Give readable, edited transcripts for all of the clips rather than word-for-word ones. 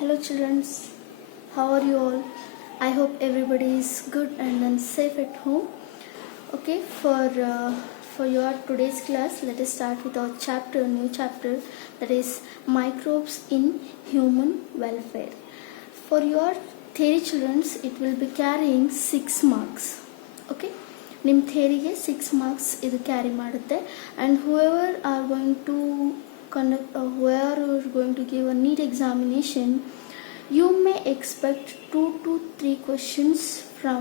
Hello children, how are you all? I hope everybody is good and then safe at home. Okay, for your today's class, let us start with our new chapter, that is microbes in human welfare. For your theory children, it will be carrying 6 marks. Okay, ನಿಮ್ಮ ಥಿಯರಿಗೆ 6 marks ಇದು carry ಮಾಡುತ್ತೆ. And whoever are going to give a neat examination, you may expect 2 to 3 questions from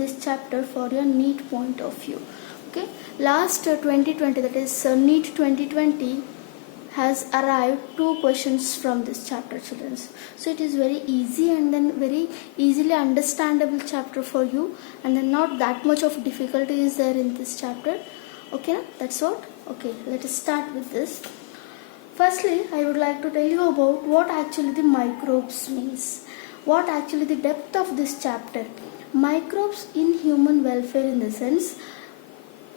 this chapter for your neat point of view. Okay, last 2020, that is NEET 2020, has arrived 2 questions from this chapter children. So it is very easy and then very easily understandable chapter for you, and then not that much of difficulty is there in this chapter. Okay, that's what. Okay, let us start with this. Firstly, I would like to tell you about what actually the microbes means, what actually the depth of this chapter. Microbes in human welfare, in the sense,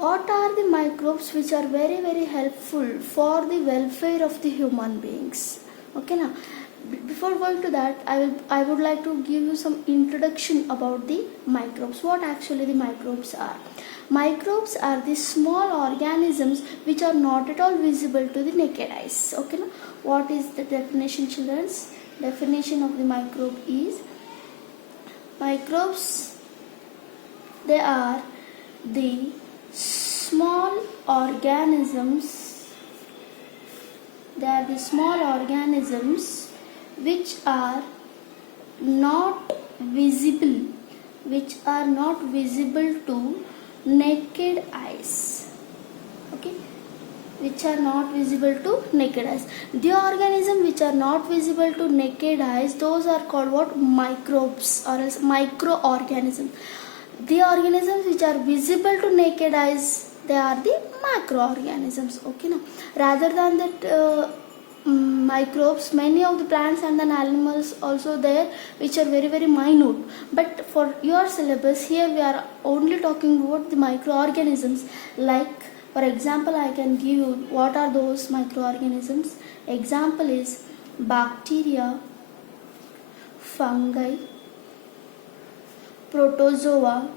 what are the microbes which are very very helpful for the welfare of the human beings. Okay, now before going to that, I would like to give you some introduction about the microbes, what actually the microbes are. Microbes are the small organisms which are not at all visible to the naked eyes. Okay, now what is the definition children? Definition of the microbe is, microbes, they are the small organisms which are not visible to naked eyes. Okay, which are not visible to naked eyes. The organism which are not visible to naked eyes, those are called what? Microbes, or else microorganisms. The organisms which are visible to naked eyes, they are the macroorganisms. Okay, now rather than that microbes, many of the plants and then animals also there which are very very minute, but for your syllabus here we are only talking about the microorganisms. Like for example, I can give you what are those microorganisms. Example is bacteria, fungi, protozoa,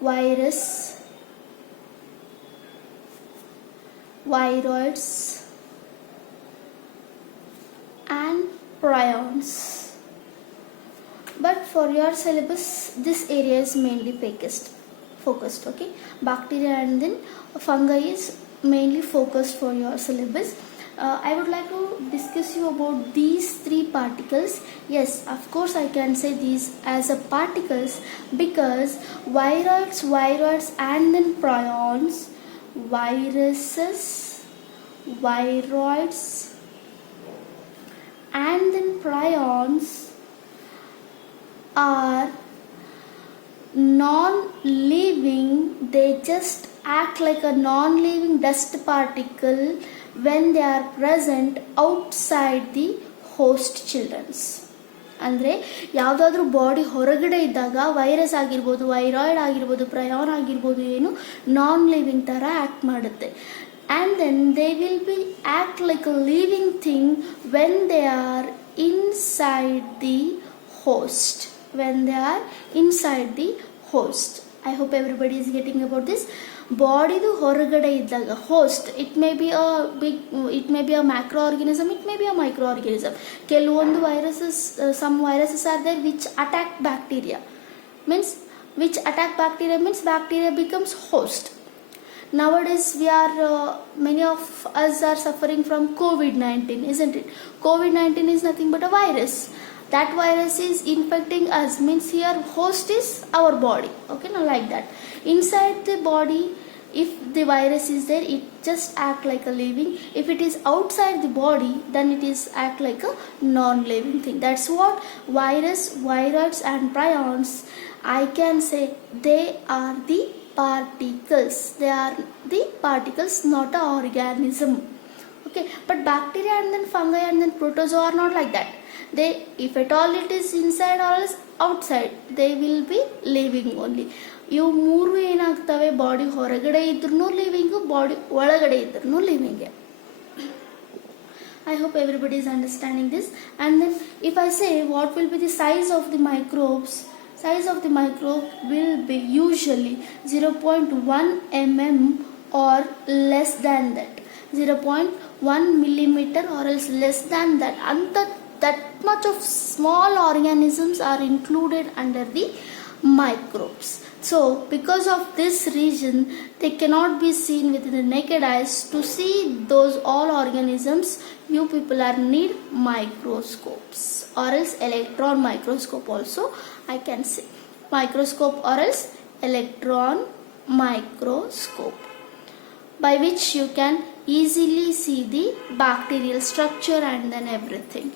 virus, viroids and prions. But for your syllabus, this area is mainly focused. Okay, bacteria and then fungi is mainly focused for your syllabus. I would like to discuss you about these 3 particles. Yes, of course I can say these as a particles, because viroids and then prions, viruses, viroids and then prions are non-living. They just act like a non-living dust particle when they are present outside the host children's. ಅಂದರೆ ಯಾವುದಾದ್ರೂ body ಹೊರಗಡೆ ಇದ್ದಾಗ virus ಆಗಿರ್ಬೋದು, viroid ಆಗಿರ್ಬೋದು, ಪ್ರಯಾನ್ ಆಗಿರ್ಬೋದು, ಏನು non living ಥರ act ಮಾಡುತ್ತೆ. And then they will be act like a living thing when they are inside the host. I hope everybody is getting about this. ಬಾಡಿದು ಹೊರಗಡೆ ಇದ್ದಾಗ host, it may be a macro organism, it may be a micro organism. ಕೆಲವೊಂದು some viruses are there which attack bacteria, means bacteria becomes host. Nowadays many of us are suffering from COVID-19, isn't it? COVID-19 is nothing but a virus. That virus is infecting us, means here host is our body. Okay, now like that, inside the body, if the virus is there, it just act like a living. If it is outside the body, then it is act like a non-living thing. That's what virus, viroids and prions, I can say they are the particles. They are the particles, not an organism. Okay, but bacteria and then fungi and then protozoa are not like that. They, if at all it is inside or else outside, they will be living only. ಇವು ಮೂರು ಏನಾಗ್ತವೆ, body ಹೊರಗಡೆ ಇದ್ರೂ living, body ಒಳಗಡೆ ಇದ್ರೂ ಲಿವಿಂಗೆ. I hope everybody is understanding this. And then if I say what will be the size of the microbes, size of the microbe will be usually 0.1 mm or less than that, 0.1 millimeter or else less than that, and that much of small organisms are included under the microbes. So because of this reason, they cannot be seen with the naked eyes. To see those all organisms, you people are need microscopes or else electron microscope also I can say, microscope or else electron microscope, by which you can easily see the bacterial structure and then everything.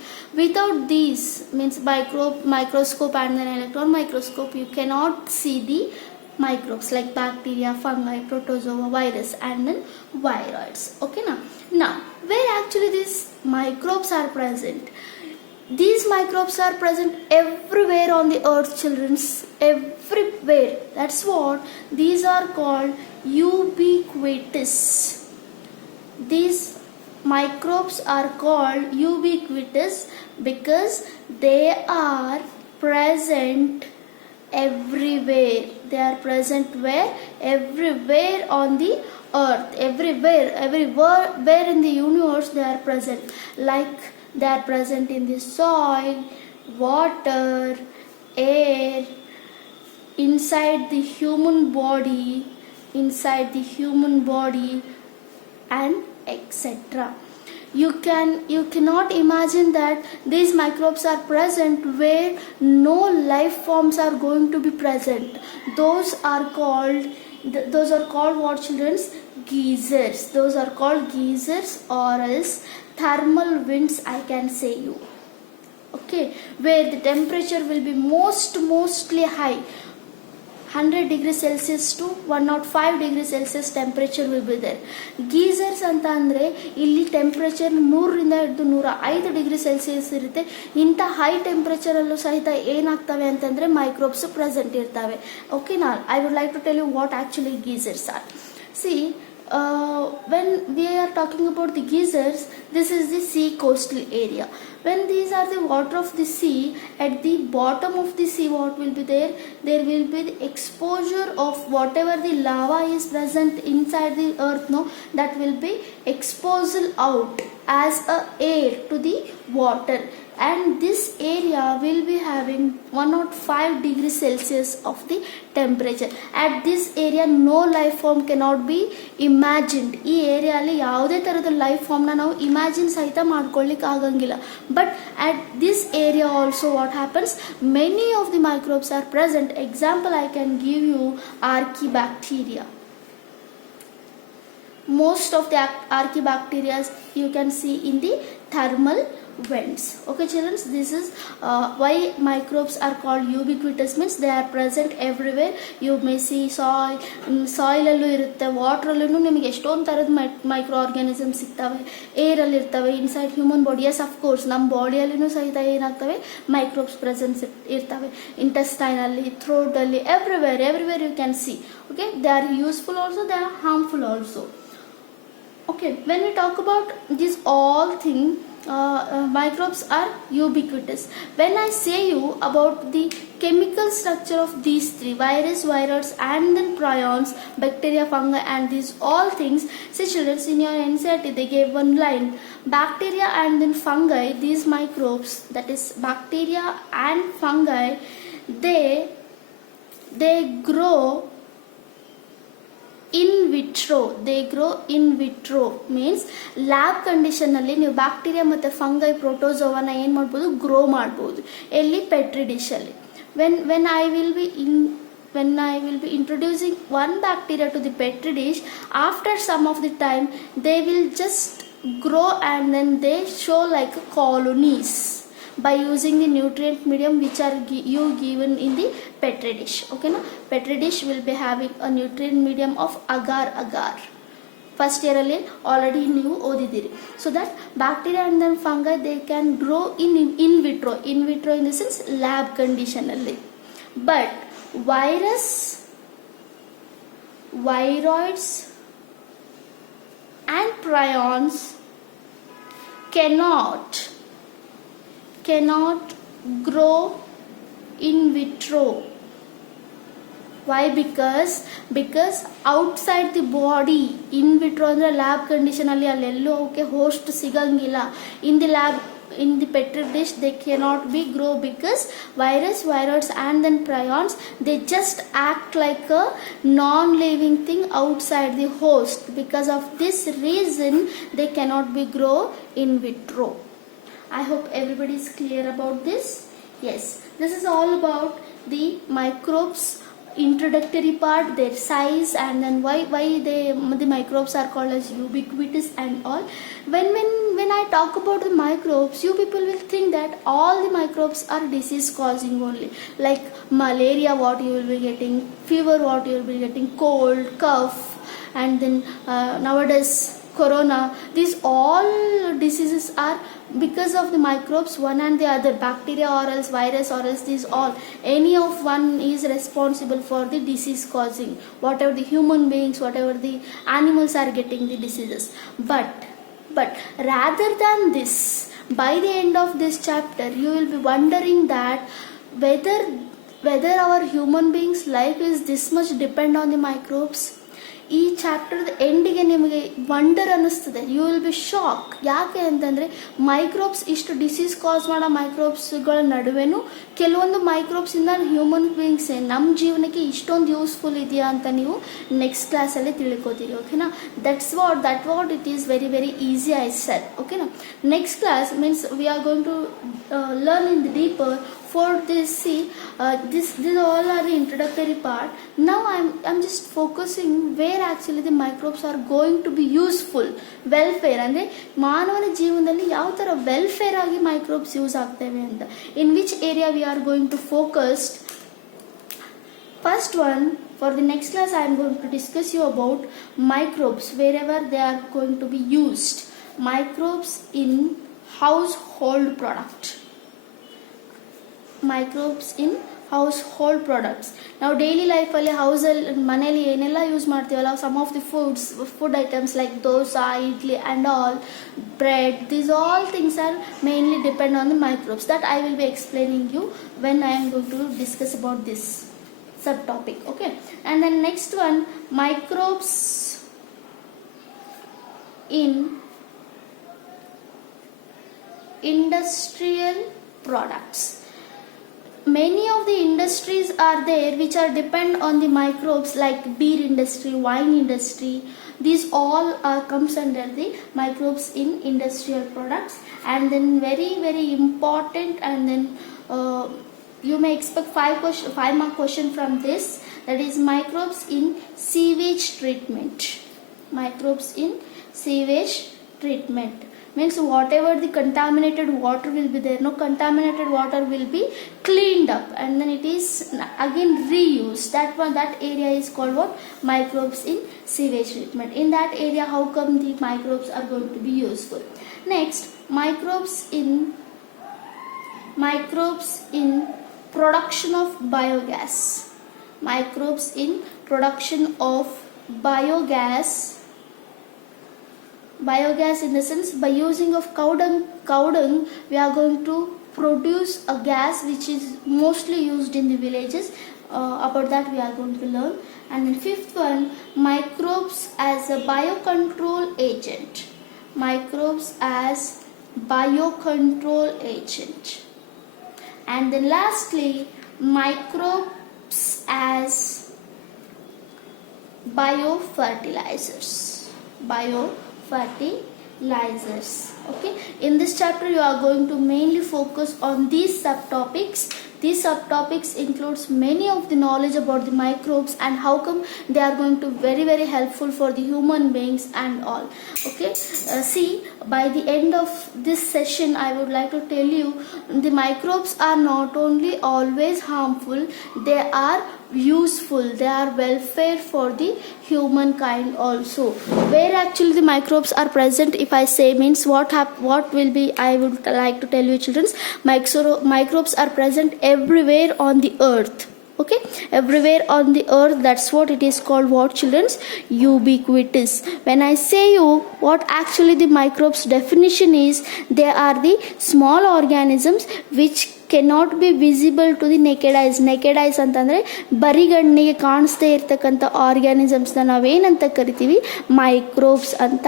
Without these, means microscope and then electron microscope, you cannot see the microbes like bacteria, fungi, protozoa, virus and then viroids. Okay, now where actually these microbes are present? These microbes are present everywhere on the earth, children's, everywhere. That's what these are called ubiquitous. These microbes are called ubiquitous because they are present everywhere. They are present where? Everywhere on the earth, everywhere in the universe they are present. Like they are present in the soil, water, air, inside the human body, and etc. You cannot imagine that these microbes are present where no life forms are going to be present. Those are called what, children's? Geysers. Those are called geysers or else thermal winds, I can say you. Okay, where the temperature will be mostly high. 100 degrees Celsius to 105 degrees Celsius temperature will be there. Geysers ಅಂತ ಅಂದರೆ ಇಲ್ಲಿ temperature 100ರಿಂದ ಹಿಡಿದು 105 degree Celsius ಇರುತ್ತೆ. ಇಂಥ high ಟೆಂಪ್ರೇಚರಲ್ಲೂ ಸಹಿತ ಏನಾಗ್ತವೆ ಅಂತಂದರೆ microbes present ಇರ್ತವೆ. Okay, I would like to tell you what actually geysers are. See, when we are talking about the geysers, this is the sea coastal area. When these are the water of the sea, at the bottom of the sea what will be there? There will be the exposure of whatever the lava is present inside the earth, no, that will be exposed out as a air to the water, and this area will be having 105 degrees Celsius of the temperature. At this area no life form cannot be imagined. ಈ ಏರಿಯಾಲಿ ಯಾವುದೇ ಥರದ life ಫಾರ್ಮ್ನ ನಾವು imagine ಸಹಿತ ಮಾಡ್ಕೊಳ್ಳಿಕ್ಕೆ ಆಗಂಗಿಲ್ಲ. But at this area also what happens? Many of the microbes are present. Example I can give you Archaebacteria. Most of the Archaebacteria you can see in the thermal vents. Okay, children, this is why microbes are called ubiquitous, means they are present everywhere. You may see soil ಅಲ್ಲೂ ಇರುತ್ತೆ, water ಅಲ್ಲೂ ನಿಮಗೆ ಎಷ್ಟೊಂದು ಥರದ micro organism ಸಿಗ್ತವೆ, ಏರಲ್ಲಿ ಇರ್ತವೆ, inside human body. As of course ನಮ್ಮ ಬಾಡಿಯಲ್ಲಿನೂ ಸಹಿತ ಏನಾಗ್ತವೆ, ಮೈಕ್ರೋಬ್ಸ್ ಪ್ರೆಸೆನ್ಸ್ ಇರ್ತವೆ. ಇಂಟೆಸ್ಟೈನಲ್ಲಿ, ಥ್ರೋಟಲ್ಲಿ, everywhere you can see. Okay, they are useful also, they are harmful also. Okay, when we talk about these all things, microbes are ubiquitous. When I say you about the chemical structure of these three, virus, viroids and then prions, bacteria, fungi and these all things, see children, in your NCERT they gave one line, bacteria and then fungi, these microbes, that is bacteria and fungi, they grow in vitro means lab ಕಂಡೀಷನಲ್ಲಿ ನೀವು bacteria ಮತ್ತು fungi ಪ್ರೋಟೋಜೋವನ್ನ ಏನು ಮಾಡ್ಬೋದು, grow ಮಾಡ್ಬೋದು. ಎಲ್ಲಿ? Petri ಡಿಶಲ್ಲಿ. when I will be introducing one bacteria to the petri dish, after some of the time they will just grow and then they show like colonies by using the nutrient medium which are you given in the petri dish. Okay, na? Petri dish will be having a nutrient medium of agar. First year ಅಲ್ಲಿ already ನೀವು ಓದಿದ್ದೀರಿ. So that bacteria and then fungi they can grow in vitro in the sense lab condition ಅಲ್ಲಿ. But virus, viroids and prions cannot grow in vitro. Why? Because outside the body, in vitro ಅಂದರೆ lab ಕಂಡೀಷನಲ್ಲಿ ಅಲ್ಲೆಲ್ಲೋ ಅವಕ್ಕೆ host ಸಿಗಂಗಿಲ್ಲ. In the lab, in the petri dish, they cannot be grow because viruses and then prions, they just act like a non-living thing outside the host. Because of this reason they cannot be grow in vitro. I hope everybody is clear about this. Yes, this is all about the microbes introductory part, their size, and then why the microbes are called as ubiquitous and all. When I talk about the microbes, you people will think that all the microbes are disease causing only, like malaria what you will be getting, fever what you will be getting, cold, cough, and then nowadays corona. These all diseases are because of the microbes, one and the other, bacteria or else virus or else these all, any of one is responsible for the disease causing, whatever the human beings, whatever the animals are getting the diseases. But rather than this, by the end of this chapter you will be wondering that whether our human beings life is this much depend on the microbes. ಈ ಚಾಪ್ಟರ್ದ ಎಂಡಿಗೆ ನಿಮಗೆ wonder ಅನ್ನಿಸ್ತದೆ, you will be shock. ಯಾಕೆ ಅಂತಂದರೆ microbes ಇಷ್ಟು disease ಕಾಸ್ ಮಾಡೋ ಮೈಕ್ರೋಬ್ಸ್ಗಳ ನಡುವೆನೂ ಕೆಲವೊಂದು ಮೈಕ್ರೋಬ್ಸಿಂದ human ಬೀಯಿಂಗ್ಸೇ ನಮ್ಮ ಜೀವನಕ್ಕೆ ಇಷ್ಟೊಂದು ಯೂಸ್ಫುಲ್ ಇದೆಯಾ ಅಂತ ನೀವು ನೆಕ್ಸ್ಟ್ ಕ್ಲಾಸಲ್ಲಿ ತಿಳ್ಕೊತೀರಿ. ಓಕೆನಾ? That what it is very very easy I said. ಓಕೆನಾ? Next class means we are going to learn in the deeper. For this, see, this all are the introductory part. Now I'm just focusing where actually the microbes are going to be useful. Welfare ಅಂದರೆ ಮಾನವನ ಜೀವನದಲ್ಲಿ ಯಾವ ಥರ welfare ಆಗಿ microbes use ಆಗ್ತವೆ ಅಂತ. In which area we are going to focus. First one, for the next class I am going to discuss you about microbes wherever they are going to be used. Microbes in household product. Microbes in household products. ನಾವು daily ಲೈಫಲ್ಲಿ ಹೌಸಲ್ಲಿ ಮನೇಲಿ ಏನೆಲ್ಲ use ಮಾಡ್ತೀವಲ್ಲ, some of the food items like dosa, idli and all, bread, these all things are mainly depend on the microbes. That I will be explaining you when I am going to discuss about this subtopic. Okay, and then next one, microbes in industrial products. Many of the industries are there which are depend on the microbes, like beer industry, wine industry. These all comes under the microbes in industrial products. And then very very important, and then you may expect 5 mark question from this, that is microbes in sewage treatment. Microbes in sewage treatment means whatever the contaminated water will be there, no contaminated water will be cleaned up and then it is again reused. That area is called what? Microbes in sewage treatment. In that area, how come the microbes are going to be useful? Next, microbes in production of biogas. Microbes in production of biogas in the sense, by using of cow dung we are going to produce a gas which is mostly used in the villages. About that we are going to learn. And then fifth one, microbes as a biocontrol agent. Microbes as biocontrol agent. And then lastly, microbes as biofertilizers. Okay, in this chapter you are going to mainly focus on these subtopics. These subtopics includes many of the knowledge about the microbes and how come they are going to very very helpful for the human beings and all. Okay, see, by the end of this session I would like to tell you the microbes are not only always harmful, they are useful, they are welfare for the humankind also. Where actually the microbes are present, if I say, means what will be, I would like to tell you children, microbes are present everywhere on the earth. Okay, everywhere on the earth, that's what it is called. What, children's? Ubiquitous. When I say you, what actually the microbes definition is, they are the small organisms which cannot be visible to the naked eyes. Naked eyes ಅಂತಂದರೆ ಬರಿಗಣ್ಣಿಗೆ ಕಾಣಿಸ್ದೇ ಇರ್ತಕ್ಕಂಥ ಆರ್ಗ್ಯಾನಿಸಮ್ಸ್ನ ನಾವೇನಂತ ಕರಿತೀವಿ? Microbes ಅಂತ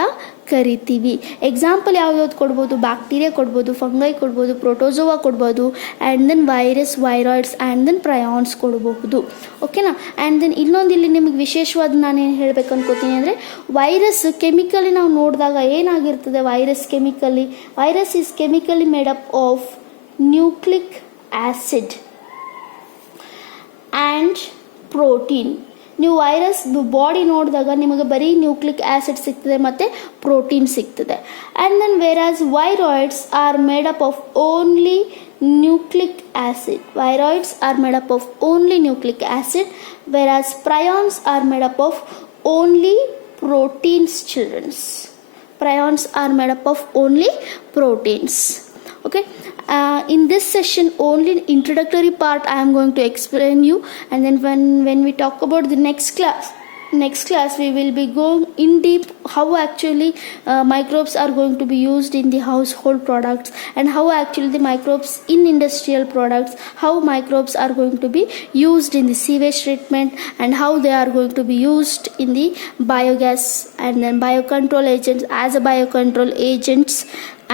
ಕರಿತೀವಿ. Example ಯಾವ್ಯಾವ್ದು ಕೊಡ್ಬೋದು? Bacteria ಕೊಡ್ಬೋದು, ಫಂಗೈ ಕೊಡ್ಬೋದು, ಪ್ರೋಟೋಜೋವಾ ಕೊಡ್ಬೋದು, and then virus, viroids, and then prions ಕೊಡಬಹುದು. ಓಕೆನಾ? ಆ್ಯಂಡ್ ದೆನ್ ಇನ್ನೊಂದು ಇಲ್ಲಿ ನಿಮಗೆ ವಿಶೇಷವಾದ ನಾನೇನು ಹೇಳಬೇಕು ಅನ್ಕೋತೀನಿ ಅಂದರೆ, ವೈರಸ್ ಕೆಮಿಕಲಿ ನಾವು ನೋಡಿದಾಗ ಏನಾಗಿರ್ತದೆ? Virus chemically, virus is chemically made up of nucleic acid and protein. ನೀವು ವೈರಸ್ ಬಾಡಿ ನೋಡಿದಾಗ ನಿಮಗೆ ಬರೀ ನ್ಯೂಕ್ಲಿಕ್ ಆ್ಯಸಿಡ್ ಸಿಗ್ತದೆ ಮತ್ತು ಪ್ರೋಟೀನ್ ಸಿಗ್ತದೆ. And then whereas viroids are made up of only nucleic acid. Viroids are made up of only nucleic acid, whereas prions are made up of only proteins, childrens. Prions are made up of only proteins. Okay, in this session only introductory part I am going to explain you, and then when we talk about the next class we will be going in deep how actually microbes are going to be used in the household products, and how actually the microbes in industrial products, how microbes are going to be used in the sewage treatment, and how they are going to be used in the biogas and then biocontrol agents, as a biocontrol agents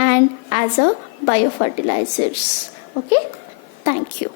and as a biofertilizers. Okay, thank you.